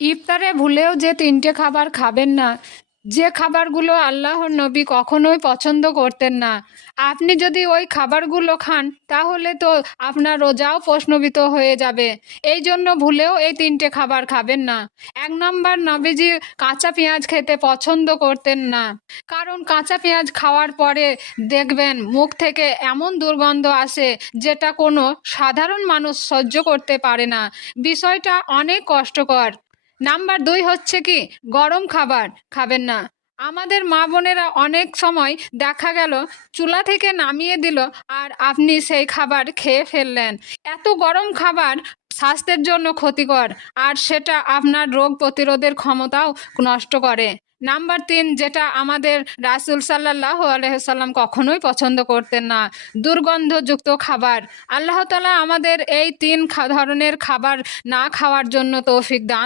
ইফতারে ভুলেও যে ৩টে খাবার খাবেন না, যে খাবারগুলো আল্লাহর নবী কখনোই পছন্দ করতেন না। আপনি যদি ওই খাবারগুলো খান তাহলে তো আপনার রোজাও প্রশ্নবিদ্ধ হয়ে যাবে। এই জন্য ভুলেও এই ৩টে খাবার খাবেন না। ১ নাম্বার, নবীজি কাঁচা পেঁয়াজ খেতে পছন্দ করতেন না। কারণ কাঁচা পেঁয়াজ খাওয়ার পরে দেখবেন মুখ থেকে এমন দুর্গন্ধ আসে যেটা কোনো সাধারণ মানুষ সহ্য করতে পারে না। বিষয়টা অনেক কষ্টকর। নাম্বার ২ হচ্ছে কি, গরম খাবার খাবেন না। আমাদের মা বোনেরা অনেক সময় দেখা গেল চুলা থেকে নামিয়ে দিল আর আপনি সেই খাবার খেয়ে ফেললেন। এত গরম খাবার স্বাস্থ্যের জন্য ক্ষতিকর, আর সেটা আপনার রোগ প্রতিরোধের ক্ষমতাও নষ্ট করে। নাম্বার ৩, যেটা আমাদের রাসূল সাল্লাল্লাহু আলাইহি সাল্লাম কখনোই পছন্দ করতেন না, দুর্গন্ধযুক্ত খাবার। আল্লাহ তাআলা আমাদের এই ৩ ধরনের খাবার না খাওয়ার জন্য তৌফিক দান